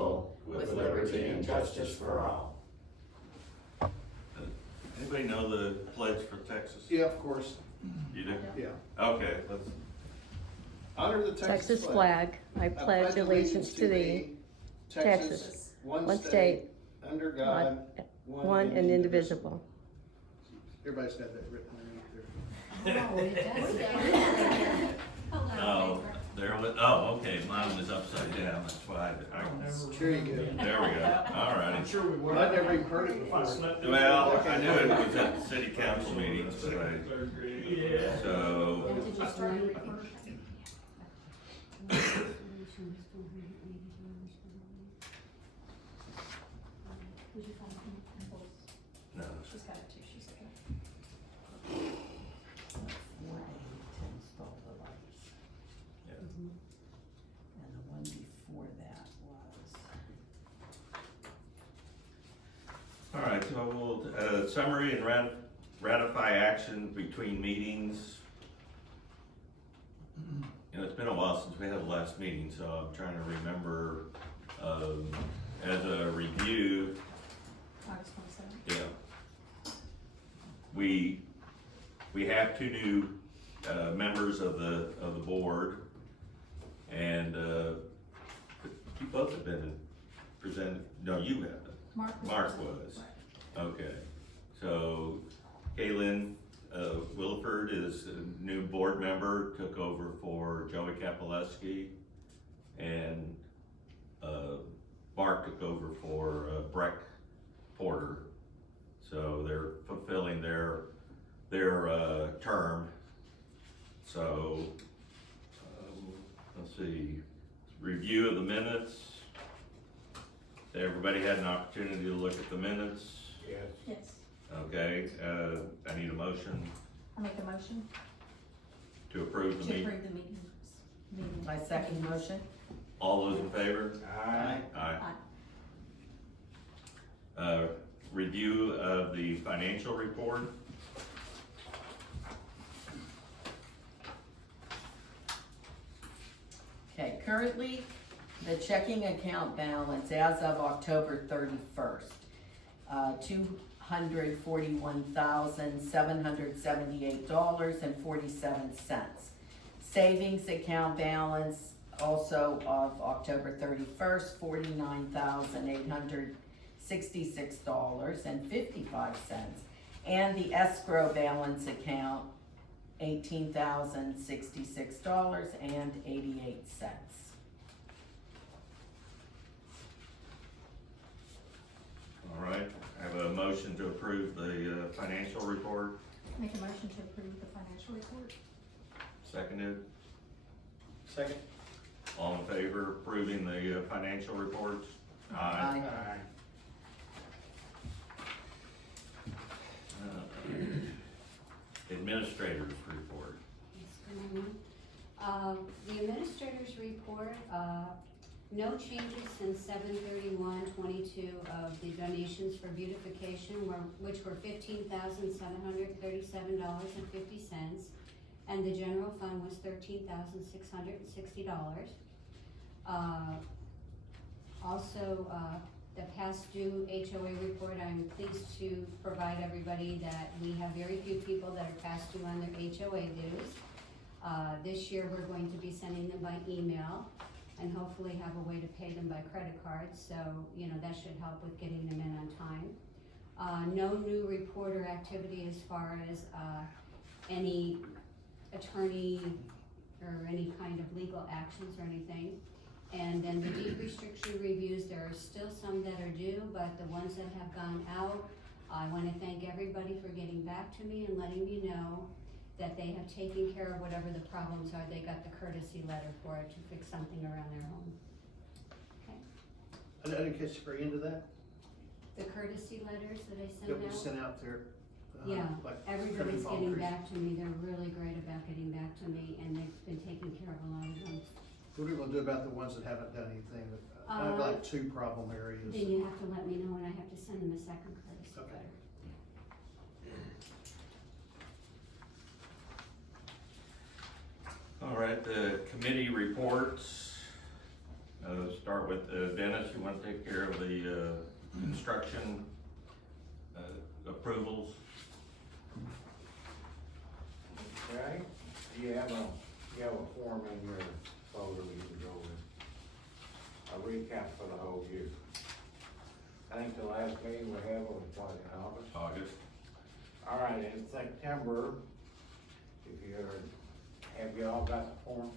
indivisible, with liberty and justice for all. Anybody know the pledge for Texas? Yeah, of course, You do? yeah. Okay, let's, Honor the Texas flag, I pledge allegiance to thee, Texas, one state, under God, one and indivisible. Everybody's got that written underneath there. Oh, it does. oh, there was, oh, okay, mine was upside down, that's why There you go. there we go, all righty. Sure we were. I'd never even heard it before. Well, I knew it was at the city council meetings, but Yeah. so, no, She's got it too, she's okay. yeah. And the one before that was. All right, so we'll, summary and ratify action between meetings. You know, it's been a while since we had the last meeting, so I'm trying to remember, as a review, August 27th. yeah. We have two new, members of the board, and, you both have been presented, no, you haven't. Mark was. Okay, so Kaylin Williford is a new board member, took over for Joey Kapaleski, and Mark took over for Breck Porter. So they're fulfilling their term. So let's see, review of the minutes. Everybody had an opportunity to look at the minutes. Yes. Okay, I need a motion I make a motion to approve the to meeting. approve the meeting. My second motion? All those in favor? Aye. Aye. Review of the financial report. Okay, currently, the checking account balance as of October 31st, $241,778.47. Savings account balance also of October 31st, $49,866.55. And the escrow balance account, $18,066.88. All right, I have a motion to approve the financial report. Make a motion to approve the financial report. Seconded. Second. All in favor of approving the financial reports? Aye. Administrators report. The administrator's report, no changes since 7/31/22 of the donations for beautification, which were $15,737.50, and the general fund was $13,660. Also, the past due HOA report, I'm pleased to provide everybody that we have very few people that are past due on their HOA dues. This year, we're going to be sending them by email and hopefully have a way to pay them by credit card, so, you know, that should help with getting them in on time. No new reporter activity as far as, any attorney or any kind of legal actions or anything. And then the deed restriction reviews, there are still some that are due, but the ones that have gone out, I wanna thank everybody for getting back to me and letting me know that they have taken care of whatever the problems are. They got the courtesy letter for it to fix something around their home. I didn't catch the very end of that. The courtesy letters that I That sent was out, sent out there. Yeah, like everybody's criminal getting boundaries. back to me. They're really great about getting back to me, and they've been taking care of a lot of them. What are we gonna do about the ones that haven't done anything? I have like two problem areas. Then you have to let me know, and I have to send them a second courtesy Okay. letter. All right, the committee reports. Start with Dennis, you wanna take care of the construction approvals? Okay, you have a form in your folder you can go with. A recap for the whole year. I think the last meeting we had was what, in August? August. All right, in September, have you all got the form?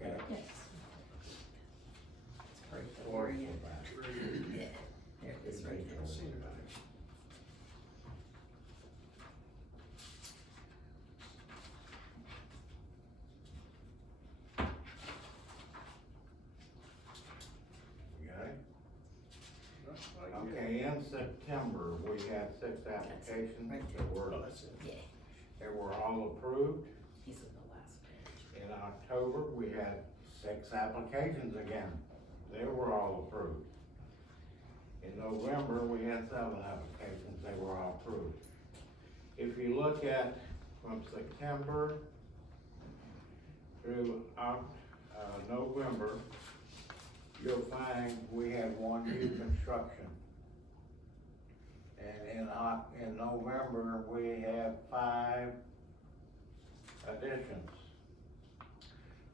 Okay. Yes. It's right Or there. you back. Yeah, there it is right there. Okay, in September, we had 6 applications right that were, Oh, that's it. Yeah, that were all approved. he's in the last page. In October, we had 6 applications again. They were all approved. In November, we had 7 applications. They were all approved. If you look at from September through November, you'll find we had 1 new construction. And in November, we have 5 additions.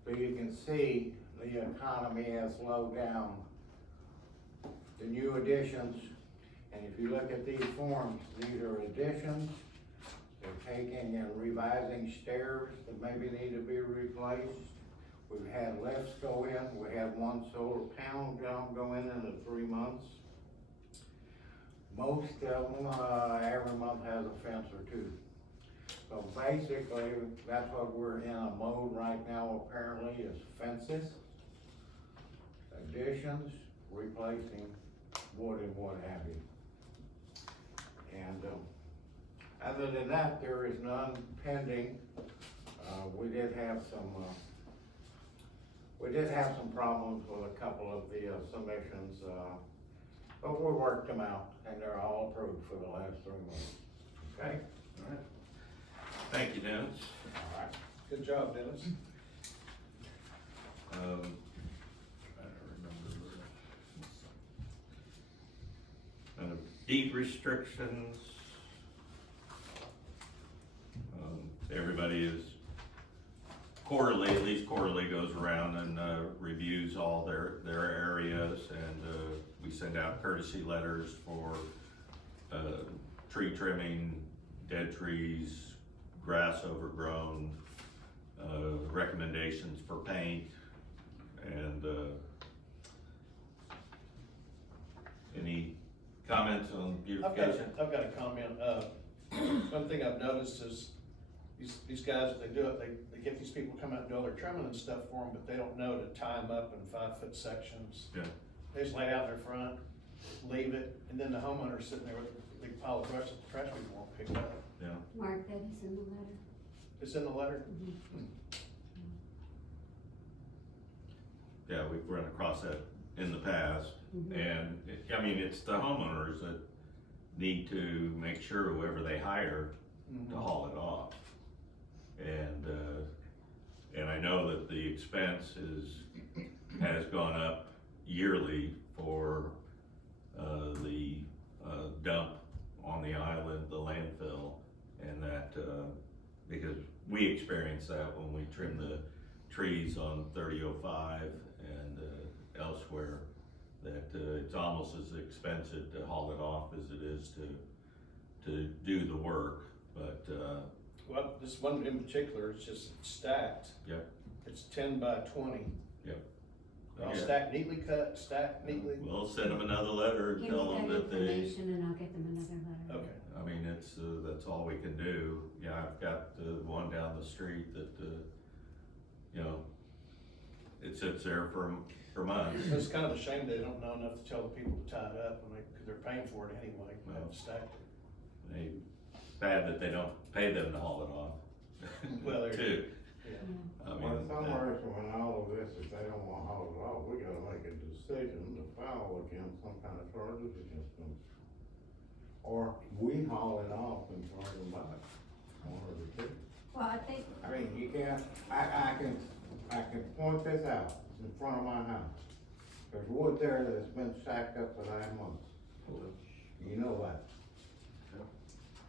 So you can see the economy has slowed down. The new additions, and if you look at these forms, these are additions. They're taking and revising stairs that maybe need to be replaced. We've had lifts go in. We had 1 solar panel go in the 3 months. Most of them, every month has a fence or 2. So basically, that's what we're in a mode right now apparently, is fences, additions, replacing wood and what have you. And other than that, there is none pending. We did have some problems with a couple of the submissions, but we worked them out and they're all approved for the last 3 months. Okay? All right. Thank you, Dennis. All right. Good job, Dennis. I don't remember. Deed restrictions. Everybody is quarterly, at least quarterly, goes around and reviews all their areas, and we send out courtesy letters for tree trimming, dead trees, grass overgrown, recommendations for paint, and any comments on beautification? I've got a comment. One thing I've noticed is these guys, they get these people come out and do all their trimming and stuff for them, but they don't know to tie them up in 5-foot sections. Yeah. They just lay it out in their front, leave it, and then the homeowner's sitting there with a big pile of brush that the trash people won't pick up. Yeah. Mark, that is in the letter. It's in the letter? Yeah, we've run across that in the past, and I mean, it's the homeowners that need to make sure whoever they hire to haul it off. And I know that the expense has gone up yearly for the dump on the island, the landfill, and that because we experienced that when we trimmed the trees on 3005 and elsewhere, that it's almost as expensive to haul it off as it is to do the work, but Well, this one in particular is just stacked. Yep. It's 10 by 20. Yep. All Yeah. stacked neatly cut, stacked neatly. We'll send them another letter and Give tell me them that that they, information and I'll get them another letter. Okay. I mean, it's, that's all we can do. Yeah, I've got the one down the street that, you know, it sits there for months. It's kind of a shame they don't know enough to tell the people to tie it up when cause they're paying for it anyway, they haven't stacked it. Bad that they don't pay them to haul it off. Well, there you Too. Yeah. I Well, mean, somewhere when all of this, if they don't wanna haul it off, we gotta make a decision to file against some kind of charges against them. Or we haul it off and charge them back, one of the two. Well, I think, I mean, you can't, I can point this out. in front of my house. There's wood there that's been stacked up for 9 months. You know that.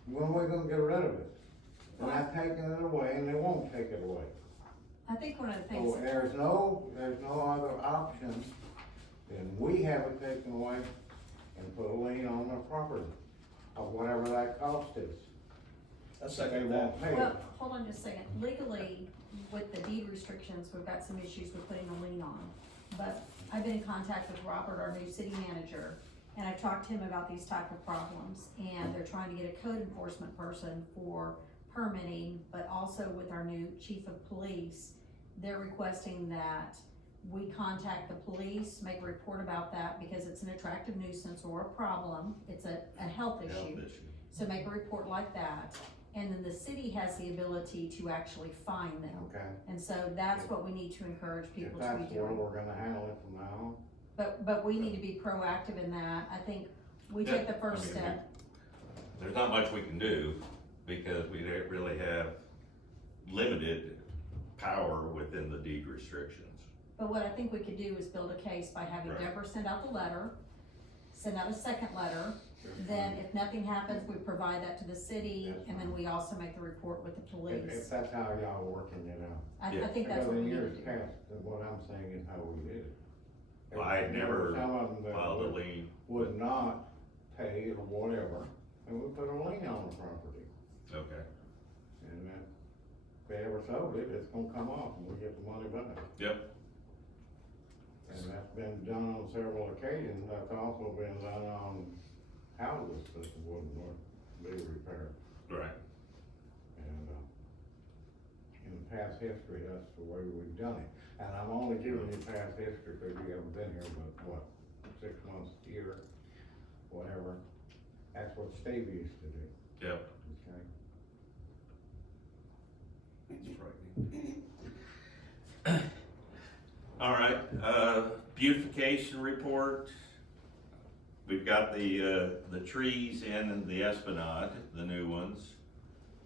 When are we gonna get rid of it? They're not taking it away, and they won't take it away. I think one of the things, So there's no other option than we have it taken away and put a lien on the property of whatever that cost is. I They second that. won't pay well, it. hold on just a second, legally, with the deed restrictions, we've got some issues with putting a lien on. But I've been in contact with Robert, our new city manager, and I've talked to him about these type of problems, and they're trying to get a code enforcement person for permitting, but also with our new chief of police, they're requesting that we contact the police, make a report about that, because it's an attractive nuisance or a problem, it's a health issue. So make a report like that, and then the city has the ability to actually fine them. Okay, And so that's what we need to encourage if people to that's be the way doing. we're gonna handle it from now on. But we need to be proactive in that. I think we take the first I mean, step. There's not much we can do, because we don't really have limited power within the deed restrictions. But what I think we could do is build a case by having Right. Deborah send out the letter, send out a second letter. Then if nothing happens, we provide that to the city, and then we also make the report with the If police. that's how y'all are working it out. I think that's what we need to Because in do. years past, what I'm saying is how we did it. Well, I had never Some of them that filed a lien. would not pay or whatever, and we put a lien on the property. Okay. And then if they ever sold it, it's gonna come off and we get the money back. Yep. And that's been done on several occasions. That's also been done on houses that wouldn't be repaired. Right. And, in the past history, that's the way we've done it. And I'm only giving you past history because you haven't been here but, what, 6 months, a year, whatever. That's what Steve used to do, Yep. okay? All right, beautification report. We've got the trees in the Esplanade, the new ones.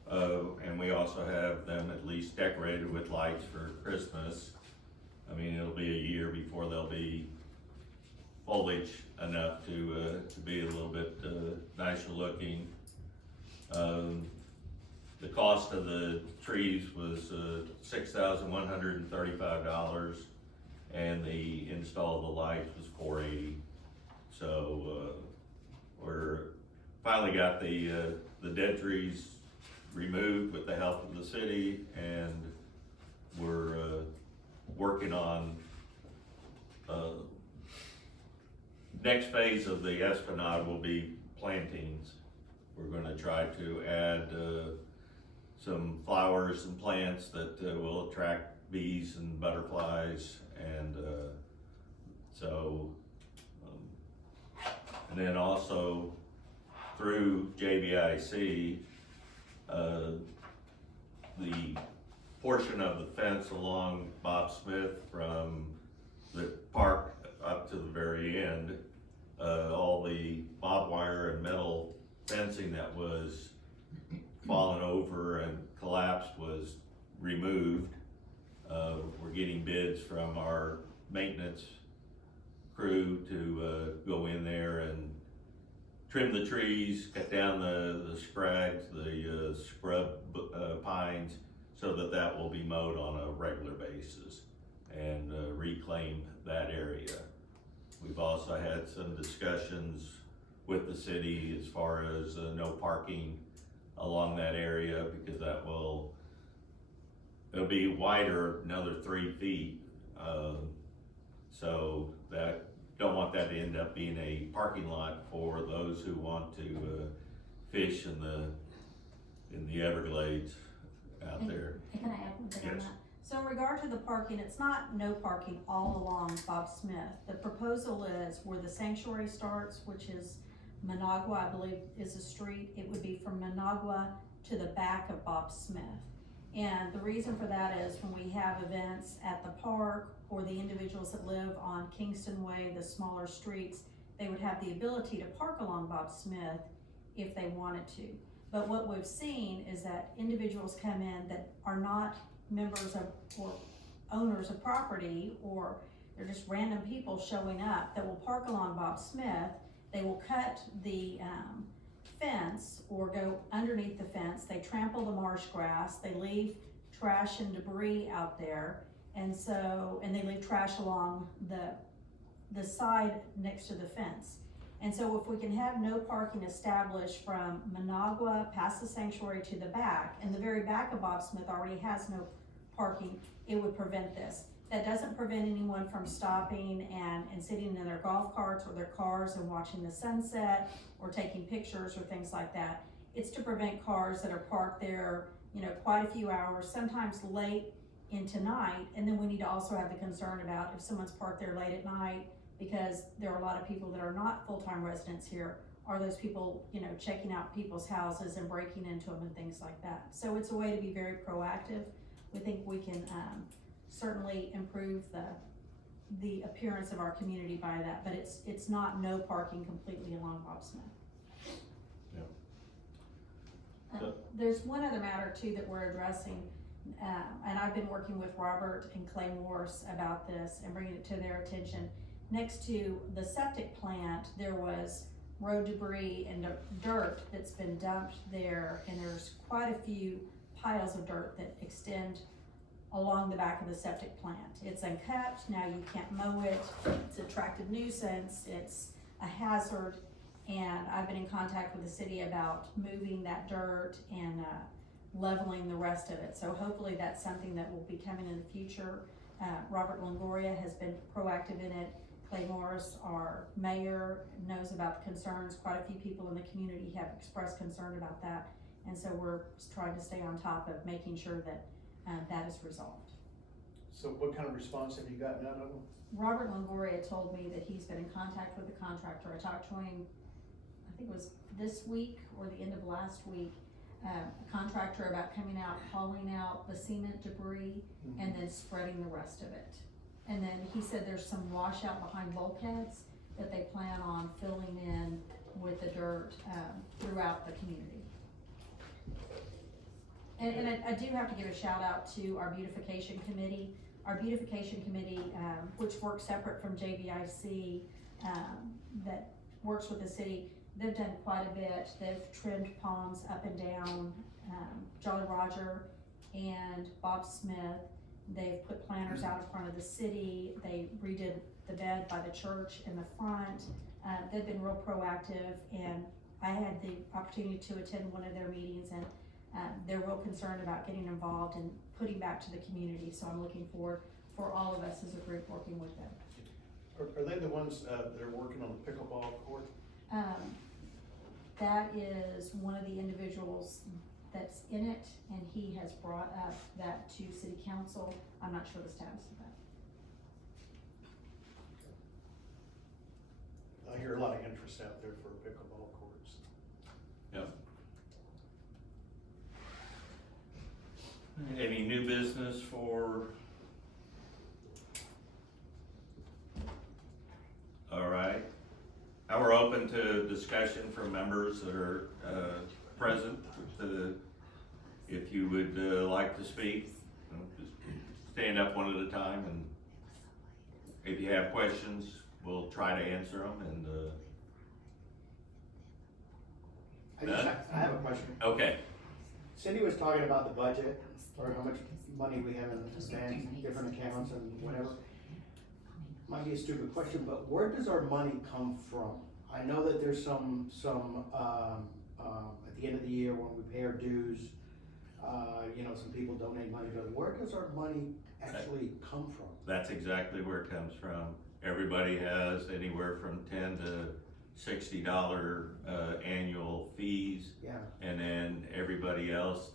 And we also have them at least decorated with lights for Christmas. I mean, it'll be a year before they'll be foliage enough to be a little bit, nicer looking. The cost of the trees was, $6,135, and the install of the lights was $480. So, we're finally got the dead trees removed with the help of the city, and we're, working on, next phase of the Esplanade will be plantings. We're gonna try to add, some flowers and plants that, will attract bees and butterflies, and, and then also through JBIC, the portion of the fence along Bob Smith from the park up to the very end, all the barbed wire and metal fencing that was fallen over and collapsed was removed. We're getting bids from our maintenance crew to go in there and trim the trees, cut down the scrags, the scrub pines, so that will be mowed on a regular basis and reclaim that area. We've also had some discussions with the city as far as no parking along that area, because it'll be wider, another 3 feet. So don't want that to end up being a parking lot for those who want to fish in the Everglades out there. And can I add one thing on Yes. that? So in regard to the parking, it's not no parking all along Bob Smith. The proposal is where the sanctuary starts, which is Managua, I believe is a street, it would be from Managua to the back of Bob Smith. And the reason for that is when we have events at the park or the individuals that live on Kingston Way, the smaller streets, they would have the ability to park along Bob Smith if they wanted to. But what we've seen is that individuals come in that are not members of or owners of property, or they're just random people showing up that will park along Bob Smith. They will cut the, fence or go underneath the fence. They trample the marsh grass. They leave trash and debris out there. And so, and they leave trash along the side next to the fence. And so if we can have no parking established from Managua past the sanctuary to the back, and the very back of Bob Smith already has no parking, it would prevent this. That doesn't prevent anyone from stopping and sitting in their golf carts or their cars and watching the sunset or taking pictures or things like that. It's to prevent cars that are parked there, you know, quite a few hours, sometimes late into night. And then we need to also have the concern about if someone's parked there late at night, because there are a lot of people that are not full-time residents here. Are those people, you know, checking out people's houses and breaking into them and things like that? So it's a way to be very proactive. We think we can certainly improve the appearance of our community by that, but it's not no parking completely along Bob Smith. Yeah. There's one other matter too that we're addressing, and I've been working with Robert and Clay Morse about this and bringing it to their attention. Next to the septic plant, there was road debris and dirt that's been dumped there, and there's quite a few piles of dirt that extend along the back of the septic plant. It's unkept, now you can't mow it, it's an attractive nuisance, it's a hazard, and I've been in contact with the city about moving that dirt and leveling the rest of it. So hopefully that's something that will be coming in the future. Robert Longoria has been proactive in it. Clay Morris, our mayor, knows about the concerns. Quite a few people in the community have expressed concern about that. And so we're trying to stay on top of making sure that that is resolved. So what kind of response have you gotten out of them? Robert Longoria told me that he's been in contact with the contractor. I talked to him, I think it was this week or the end of last week, a contractor about coming out, hauling out the cement debris and then spreading the rest of it. And then he said there's some washout behind bulkheads that they plan on filling in with the dirt throughout the community. And I do have to give a shout out to our beautification committee. Our beautification committee, which works separate from JBIC, that works with the city, they've done quite a bit. They've trimmed palms up and down, Jolly Roger and Bob Smith. They've put planters out in front of the city. They redid the bed by the church in the front. They've been real proactive, and I had the opportunity to attend one of their meetings, and they're real concerned about getting involved and putting back to the community. So I'm looking forward for all of us as a group working with them. Are they the ones that are working on the pickleball court? That is one of the individuals that's in it, and he has brought up that to city council. I'm not sure the status of that. I hear a lot of interest out there for pickleball courts. Yep. Any new business for? All right. Now we're open to discussion from members that are present. If you would like to speak, just stand up one at a time, and if you have questions, we'll try to answer them. And I have a question. okay. Cindy was talking about the budget, or how much money we have in advance, different accounts and whatever. Might be a stupid question, but where does our money come from? I know that there's some at the end of the year when we pay our dues, some people donate money, but where does our money actually come from? That's exactly where it comes from. Everybody has anywhere from $10 to $60 annual fees. Yeah. And then everybody else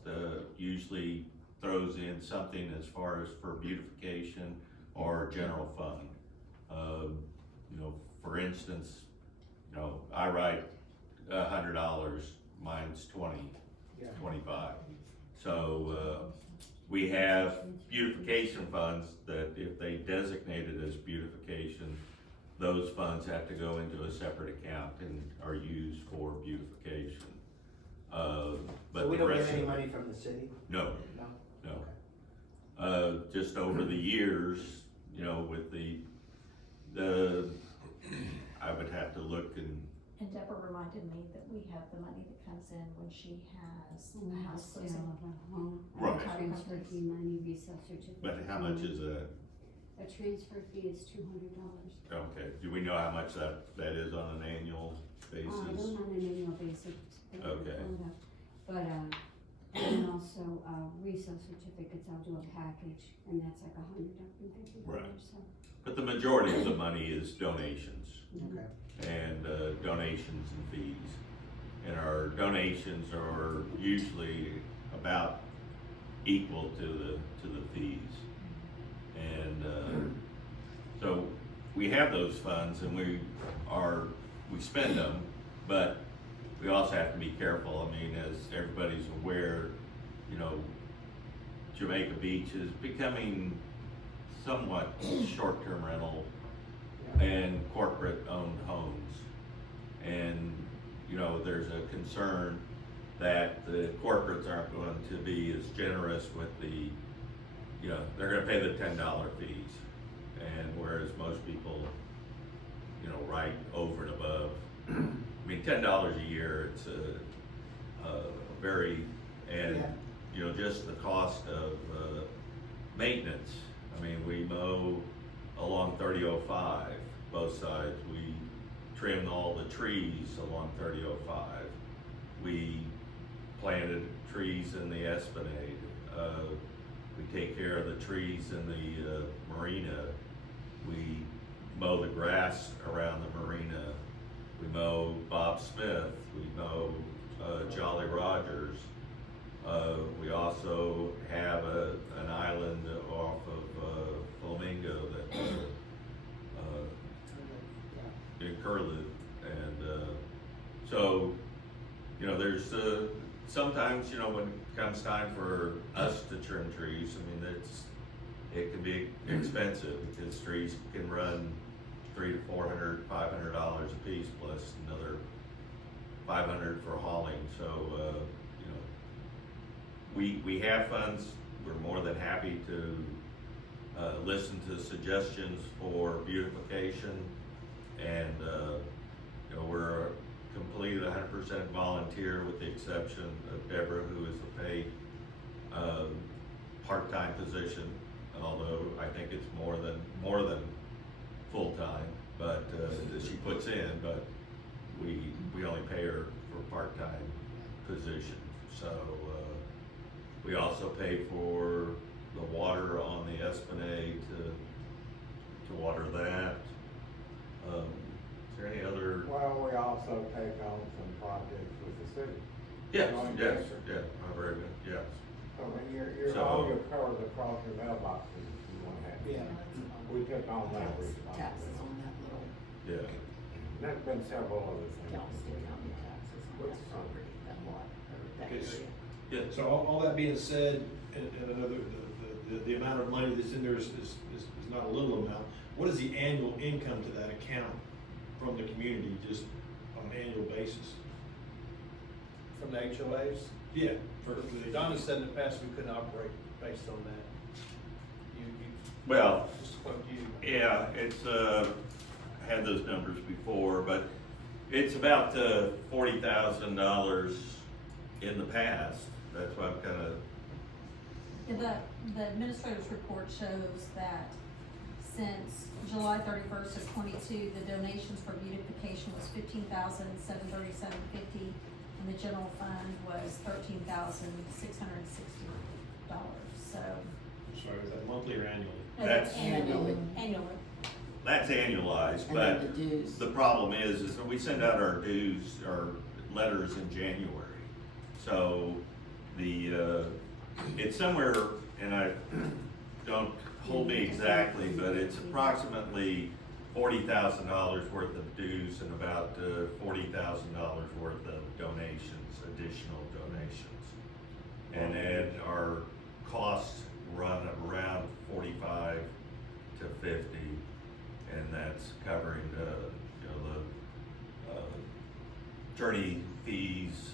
usually throws in something as far as for beautification or general fund. For instance, I write $100, mine's 20, Yeah. 25. So we have beautification funds that if they designate it as beautification, those funds have to go into a separate account and are used for beautification. But So we the don't get rest any of it, money from the city? no, No? no. Just over the years, with the I would have to look and, Deborah reminded me that we have the money that comes in when she has We a have house sale closing. of a home, Right. transfer fee money, resale certificate. but how much is that? A transfer fee is $200. Okay, do we know how much that is on an annual I basis? don't on an annual basis. They can Okay. pull it up. But, and also, resale certificates, I'll do a package, and that's like $150, Right. so. But the majority of the money is donations. Okay. And donations and fees. And our donations are usually about equal to the fees. And so we have those funds and we spend them, but we also have to be careful. I mean, as everybody's aware, you know, Jamaica Beach is becoming somewhat short-term rental and corporate-owned homes. And, you know, there's a concern that the corporates aren't going to be as generous with the, you know, they're gonna pay the $10 fees. And whereas most people, you know, right over and above, I mean, $10 a year, it's a very, and, Yeah. you know, just the cost of maintenance. I mean, we mow along 3005, both sides. We trimmed all the trees along 3005. We planted trees in the Esplanade. We take care of the trees in the marina. We mow the grass around the marina. We mow Bob Smith. We mow Jolly Rogers. We also have an island off of Flamingo that in Curlew, and so, you know, there's sometimes, you know, when it comes time for us to trim trees, I mean, it can be expensive because trees can run $300 to $400, $500 a piece plus another $500 for hauling. So, you know, we have funds. We're more than happy to listen to suggestions for beautification. And, you know, we're completely 100% volunteer with the exception of Deborah, who is a paid part-time position, although I think it's more than full-time, but that she puts in, but we only pay her for part-time position. So we also pay for the water on the Esplanade to water that. Is there any other? Well, we also take on some projects with the city. Yes, Joint yes, venture. yeah, very good, yes. I mean, you're So- all your covers across your mailboxes if you wanna have. Yeah. We took on that Taxes responsibility. on that little, Yeah, And there's been several other things. Galveston County taxes on that property, that lot, or that Okay, so- area. yeah. So all that being said, and another, the amount of money that's in there is not a little amount. What is the annual income to that account from the community, just on an annual basis? From the HOAs. Yeah, for the. Donna said in the past we couldn't operate based on that. You Well, just spoke to you. yeah, it's, had those numbers before, but it's about $40,000 in the past. That's why I'm kinda, The administrator's report shows that since July 31st of 22, the donations for beautification was $15,737.50, and the general fund was $13,660. So. Sorry, is that monthly or annually? No, That's- annually. Annually. that's annualized, And but then the dues. the problem is that we send out our dues, our letters in January. So it's somewhere, and I, don't hold me exactly, but it's approximately $40,000 worth of dues and about $40,000 worth of donations, additional donations. And then our costs run around 45 to 50, and that's covering the attorney fees,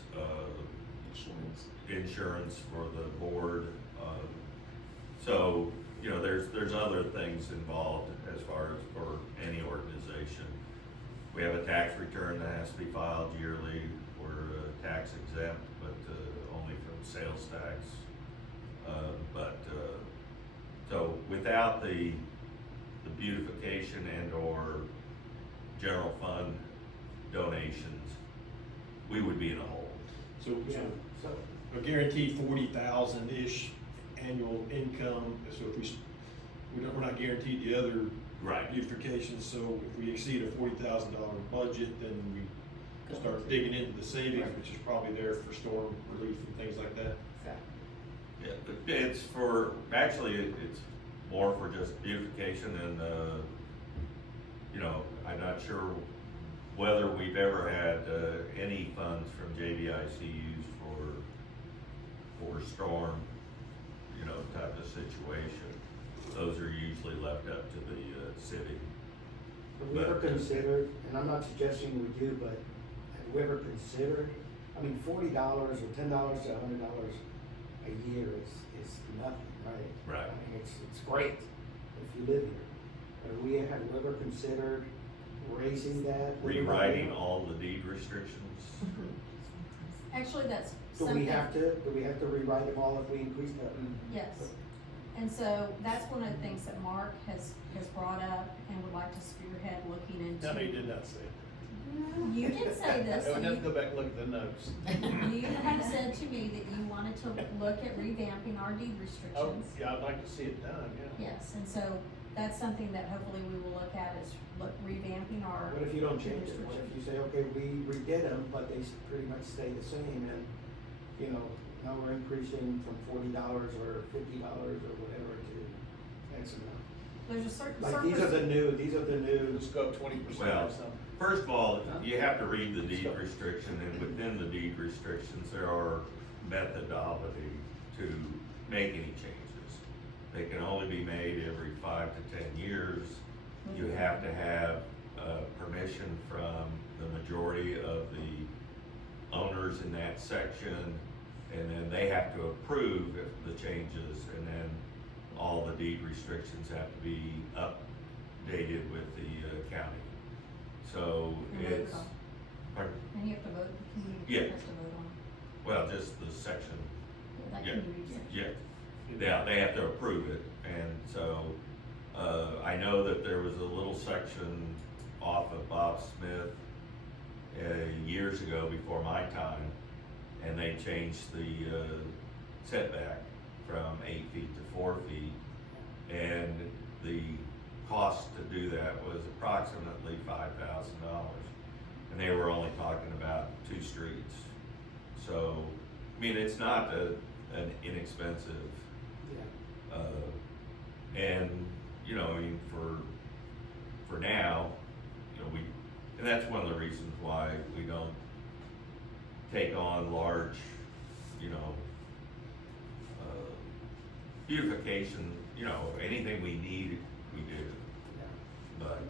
insurance for the board. So, you know, there's other things involved as far as for any organization. We have a tax return that has to be filed yearly. We're tax exempt, but only from sales tax. So without the beautification and or general fund donations, we would be in a hole. So, Yeah, so, a guaranteed 40,000-ish annual income, so if we're not guaranteed the other Right. beautifications, so if we exceed a $40,000 budget, then we start digging into the savings, which is probably there for storm relief and things like that. Yeah, it's for, actually, it's more for just beautification and, you know, I'm not sure whether we've ever had, any funds from JBIC used for storm, you know, type of situation. Those are usually left up to the, city. have we ever considered, and I'm not suggesting we do, but have we ever considered, I mean, $40 or $10 to $100 a year is nothing, right? Right. I mean, it's great if you live here. Have we ever considered raising that? Rewriting all the deed restrictions. Actually, that's Do something. we have to rewrite them all if we increase that? Yes, and so that's one of the things that Mark has brought up and would like to spearhead looking into. No, you did not say it. You did say this, I would and have to go back and look at the notes. you have said to me that you wanted to look at revamping our deed Oh, restrictions. yeah, I'd like to see it done, yeah. Yes, and so that's something that hopefully we will look at is revamping our. What if you don't change deed it? What if you restrictions. say, okay, we redid them, but they pretty much stay the same, and, you know, now we're increasing from $40 or $50 or whatever to X amount? There's a certain. Like, these are the new, Just go up 20% or Well, something. first of all, you have to read the deed restriction, and within the deed restrictions, there are methodology to make any changes. They can only be made every 5 to 10 years. You have to have, permission from the majority of the owners in that section, and then they have to approve the changes, and then all the deed restrictions have to be updated with the, county. So And voted it's, on. pardon? And you have to vote, the community Yeah. has to vote on Well, just the section, that yeah, community section. yeah, they have to approve it, and so, I know that there was a little section off of Bob Smith, years ago before my time, and they changed the, setback from 8 feet to 4 feet, and the cost to do that was approximately $5,000, and they were only talking about 2 streets. So, I mean, it's not an inexpensive, yeah. and, you know, I mean, for now, you know, and that's one of the reasons why we don't take on large, you know, beautification, you know, anything we need, we do. But,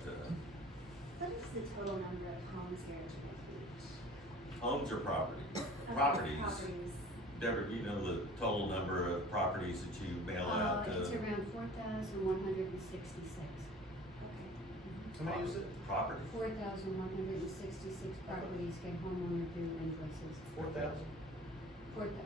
What is the total number of homes here in Jamaica Beach? homes are property, Okay, properties. Properties. Deborah, you know the total number of properties that you mail out to? It's around 4,166. Okay. How many is it? Property. 4,166 properties get homeowner due invoices. 4,000? Over 4,000.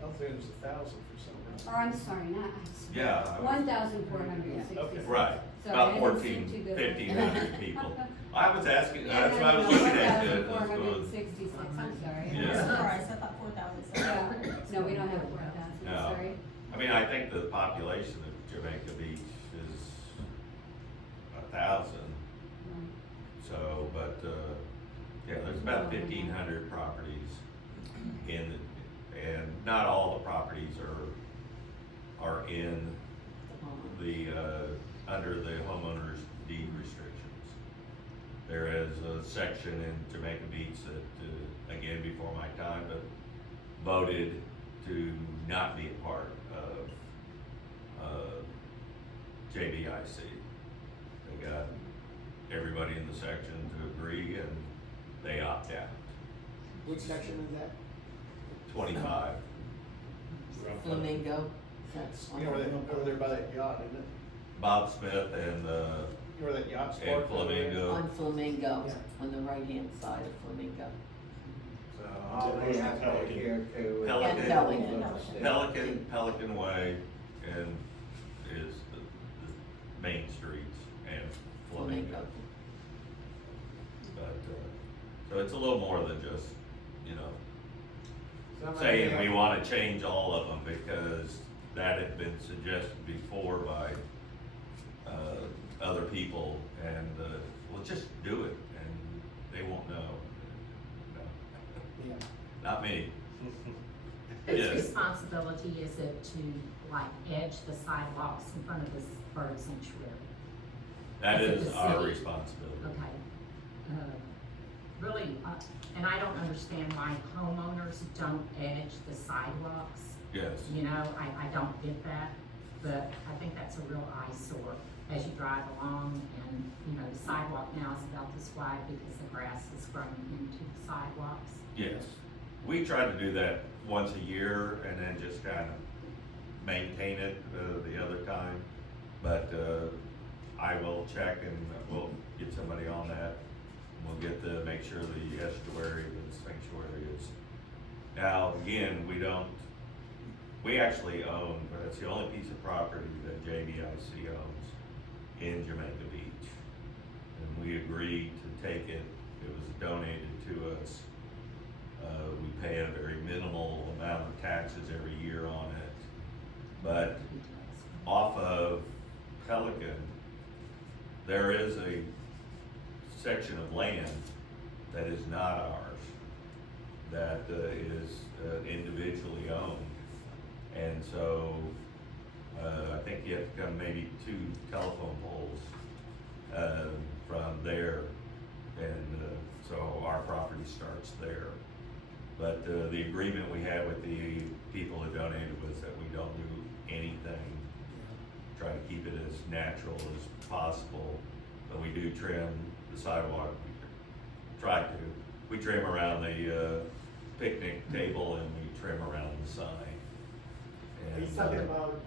I think it was 1,000 for some reason. Or I'm sorry, not, Yeah. 1,466. Okay. Right, Sorry, about I didn't 14, see too good. 1,500 people. I was asking, Yeah, that's what I was no, looking at. It was going- 4,466, I'm sorry. Yeah. I'm surprised, I thought 4,000. No, we don't have 4,000, No. sorry. I mean, I think the population of Jamaica Beach is 1,000, Right. so, but, yeah, there's about 1,500 properties in, and not all the properties are in the, under the homeowner's deed restrictions. There is a section in Jamaica Beach that, again, before my time, but voted to not be a part of, JBIC. They got everybody in the section to agree, and they opt out. Which section is that? 25. Flamingo, that's. You know, over there by that yacht, isn't it? Bob Smith and, Where that yacht sport. and Flamingo. On Flamingo, Yeah. on the right-hand side of Flamingo. So all they have to adhere to is. Pelican. And Pelican. Pelican Way and is the main streets and Flamingo. But, so it's a little more than just, you know, Some of saying them- we wanna change all of them, because that had been suggested before by, other people, and, well, just do it, and they won't know. No. Yeah. Not me. Whose Yes. responsibility is it to, like, edge the sidewalks in front of this bird sanctuary? That Is it is the our city? responsibility. Okay. Really, and I don't understand why homeowners don't edge the sidewalks. Yes. You know, I don't get that, but I think that's a real eyesore as you drive along, and, you know, the sidewalk now is about this wide because the grass is growing into the sidewalks. Yes. We try to do that once a year and then just kind of maintain it, the other time. But, I will check and we'll get somebody on that. We'll get the, make sure the estuary and sanctuary is. Now, again, we actually own, but it's the only piece of property that JBIC owns in Jamaica Beach. And we agreed to take it, it was donated to us. We pay a very minimal amount of taxes every year on it. But off of Pelican, there is a section of land that is not ours, that is individually owned. And so, I think you have to come maybe 2 telephone poles, from there, and, so our property starts there. But, the agreement we had with the people who donated was that we don't do anything, try to keep it as natural as possible, but we do trim the sidewalk, we trim around the, picnic table and we trim around the sign. Are you And, talking about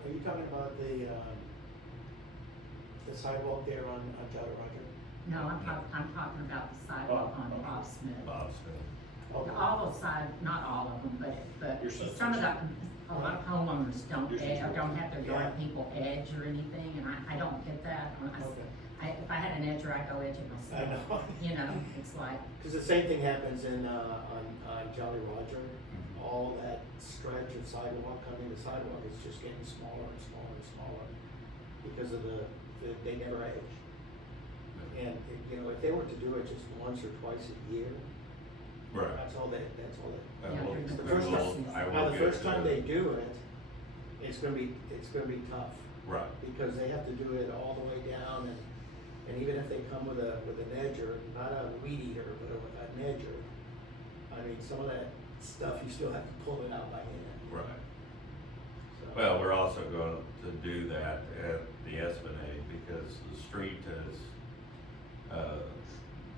the sidewalk there on Jolly Roger? No, I'm talking about the sidewalk on Bob Smith. Bob Smith. Okay. All those not all of them, but Your some of a lot of homeowners don't Your edge, or don't have their yard Yeah. people edge or anything, and I don't get that. Okay. If I had an edger, I'd go edge it myself. I know. You know, it's like, Cause the same thing happens on Jolly Roger, all that stretch of sidewalk, the sidewalk is just getting smaller and smaller and smaller because of they never edge. And, you know, if they were to do it just once or twice a year, Right. that's all they. Yeah, will- the first we will- time- I will Now, the get first time to- they do it, it's gonna be tough, Right, because they have to do it all the way down, and even if they come with an edger, not a weed eater, but an edger, I mean, some of that stuff, you still have to pull it out by hand, right. so. Well, we're also going to do that at the Esplanade, because the street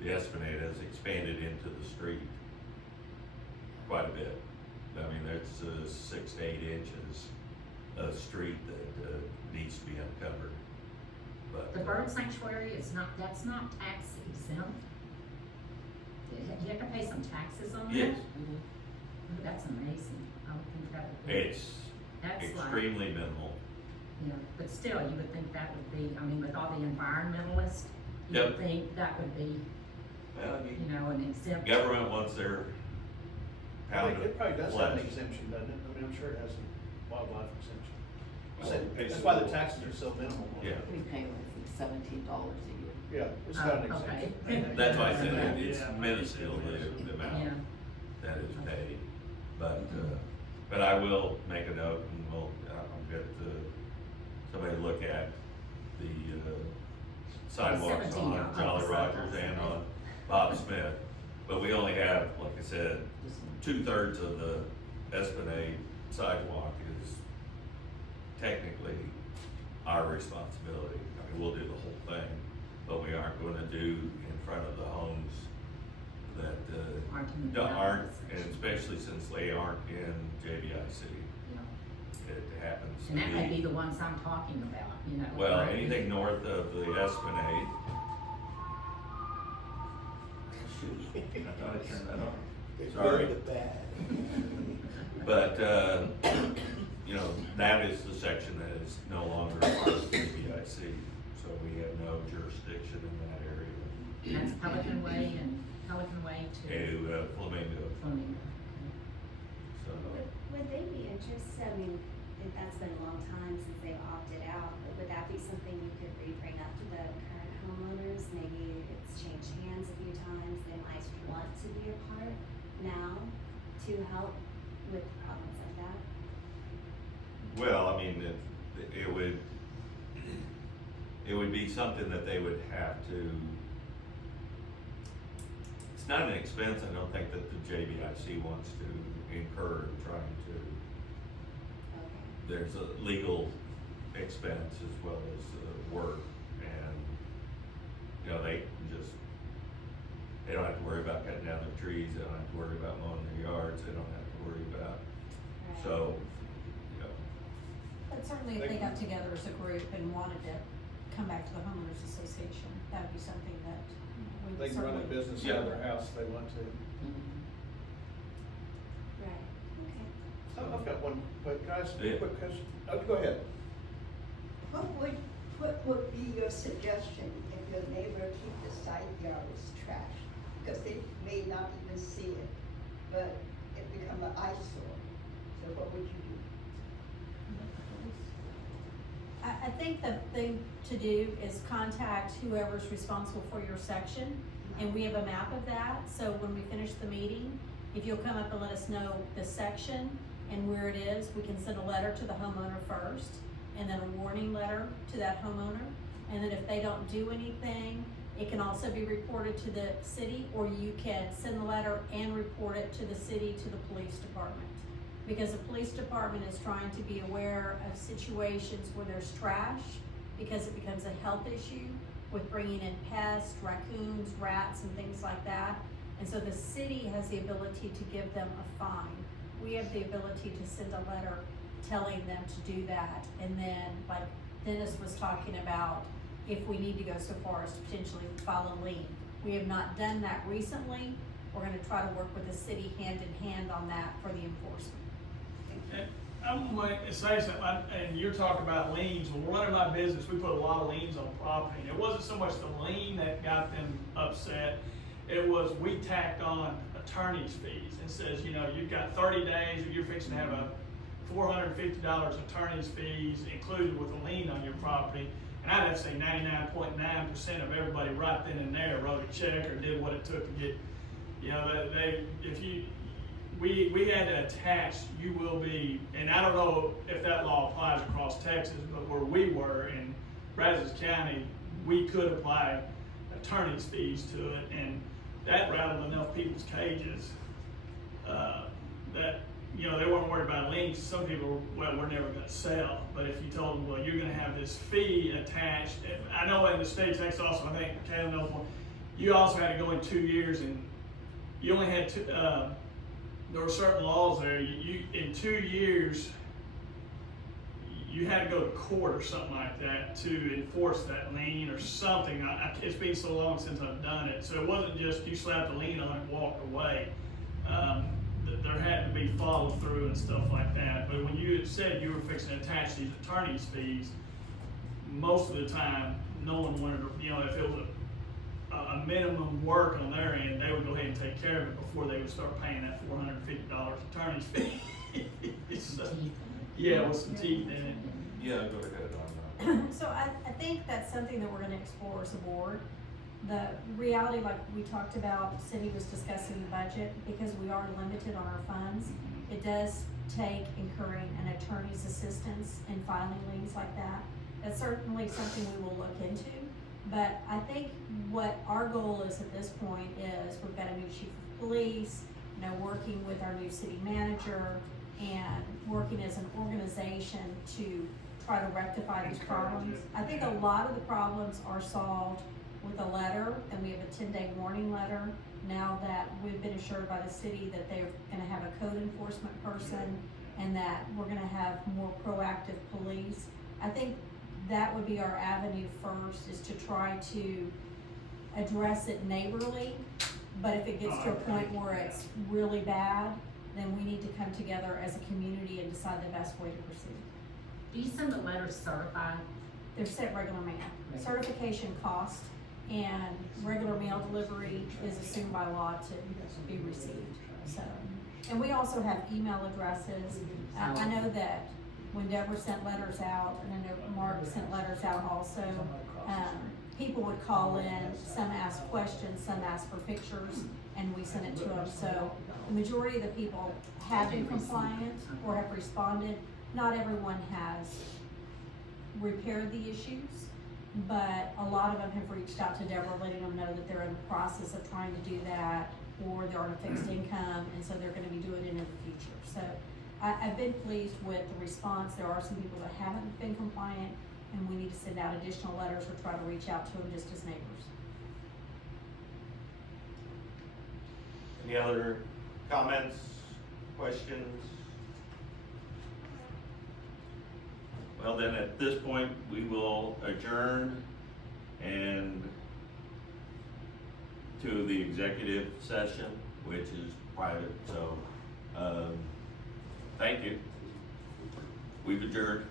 the Esplanade has expanded into the street quite a bit. I mean, there's 6 to 8 inches of street that needs to be uncovered. But the bird sanctuary that's not tax exempt. You have to pay some taxes on that? Yes, Mhm. Oh, that's amazing. I would think that would be. it's That's like, extremely minimal. you know, but still, you would think that would be, I mean, with all the environmentalists, you Yep. would think that would be, Well, I mean, you know, an exempt. government wants their pound of It probably does have an flesh. exemption, doesn't it? I mean, I'm sure it has a wildlife exemption. Well, So it pays that's the why the bill. taxes are so minimal. Yeah. We pay like $17 a year. Yeah, it's got an Oh, okay. exemption. That's why I said Okay. it's minuscule, the amount Yeah, that is paid. But I will make a note and we'll, I'll get somebody to look at the sidewalks 17 on on Jolly the Rogers sidewalks. and on Bob Smith. But we only have, like I said, 2/3 of the Esplanade sidewalk is technically our responsibility. I mean, we'll do the whole thing, but we aren't gonna do in front of the homes that, Aren't in the aren't, development and section. especially since they aren't in JBIC. Yeah. it happens to And that may be be. the ones I'm talking about, you know. Well, right? anything north of the Esplanade. Shoot, I thought I turned that on. Sorry. But, you know, that is the section that is no longer part of JBIC, so we have no jurisdiction in that area. That's Pelican Way and Pelican Way to Flamingo, Flamingo. so. Would they be interested, I mean, that's been a long time since they've opted out, but would that be something you could bring up to the current homeowners? Maybe it's changed hands a few times, they might want to be a part now to help with problems like that? Well, I mean, it would be something that they would have to, it's not an expense, I don't think that the JBIC wants to incur in trying to. Okay. There's a legal expense as well as work, and, you know, they can just, they don't have to worry about cutting down their trees, they don't have to worry about mowing their yards, they don't have to worry about, Right. so, you know. But certainly if they got together as a group and wanted to come back to the homeowners association, that would be something that we They would can run a certainly. business out of their house if they want to. Right, okay. Oh, I've got one, but guys, Yeah. quick question. Oh, go ahead. What would be your suggestion if your neighbor keep the side yards trashed? Because they may not even see it, but it become an eyesore. So what would you do? I think the thing to do is contact whoever's responsible for your section, and we have a map of that, so when we finish the meeting, if you'll come up and let us know the section and where it is, we can send a letter to the homeowner first, and then a warning letter to that homeowner, and then if they don't do anything, it can also be reported to the city, or you can send the letter and report it to the city, to the police department. Because the police department is trying to be aware of situations where there's trash, because it becomes a health issue with bringing in pests, raccoons, rats, and things like that. And so the city has the ability to give them a fine. We have the ability to send a letter telling them to do that. And then, like Dennis was talking about, if we need to go so far as to potentially file a lien. We have not done that recently. We're gonna try to work with the city hand in hand on that for the enforcement. And I'm going to say something, and you're talking about liens. When we're running my business, we put a lot of liens on property. And it wasn't so much the lien that got them upset. It was, we tacked on attorney's fees and says, you know, you've got 30 days or you're fixing to have a $450 attorney's fees included with a lien on your property. And I'd have to say 99.9% of everybody right then and there wrote a check or did what it took to get, you know, we had to attach, you will be, and I don't know if that law applies across Texas, but where we were in Brazos County, we could apply attorney's fees to it, and that rattled enough people's cages that, you know, they weren't worried about liens. Some people were, well, we're never gonna sell, but if you told them, well, you're gonna have this fee attached, and I know in the state of Texas also, I think Kayla knows more, you also had to go in 2 years, and you only had two, there were certain laws there, you in 2 years, you had to go to court or something like that to enforce that lien or something. It's been so long since I've done it, so it wasn't just you slapped a lien on it and walked away. There had to be follow through and stuff like that, but when you said you were fixing to attach these attorney's fees, most of the time, no one wanted to, you know, if it was a minimum work on their end, they would go ahead and take care of it before they would start paying that $450 attorney's fee. So, yeah, with some teeth in it. Yeah, go ahead on that. So I think that's something that we're gonna explore as a board. The reality, like we talked about, Cindy was discussing the budget, because we are limited on our funds. It does take incurring an attorney's assistance in filing liens like that. That's certainly something we will look into. But I think what our goal is at this point is, we've got a new chief of police, you know, working with our new city manager and working as an organization to try to rectify these problems. I think a lot of the problems are solved with a letter, and we have a 10-day warning letter now that we've been assured by the city that they're gonna have a code enforcement person, and that we're gonna have more proactive police. I think that would be our avenue first, is to try to address it neighborly. But if it gets to a point where it's really bad, then we need to come together as a community and decide the best way to proceed. Do you send the letters certified? They're sent regular mail. Certification cost and regular mail delivery is assumed by law to be received, so. And we also have email addresses. I know that when Deborah sent letters out, and I know Mark sent letters out also, people would call in, some ask questions, some ask for pictures, and we send it to them. So the majority of the people have been compliant or have responded. Not everyone has repaired the issues, but a lot of them have reached out to Deborah, letting them know that they're in the process of trying to do that, or they're on a fixed income, and so they're gonna be doing it in the future. So I've been pleased with the response. There are some people that haven't been compliant, and we need to send out additional letters or try to reach out to them just as neighbors. Any other comments, questions? Well, then at this point, we will adjourn and to the executive session, which is private, so, thank you. We've adjourned.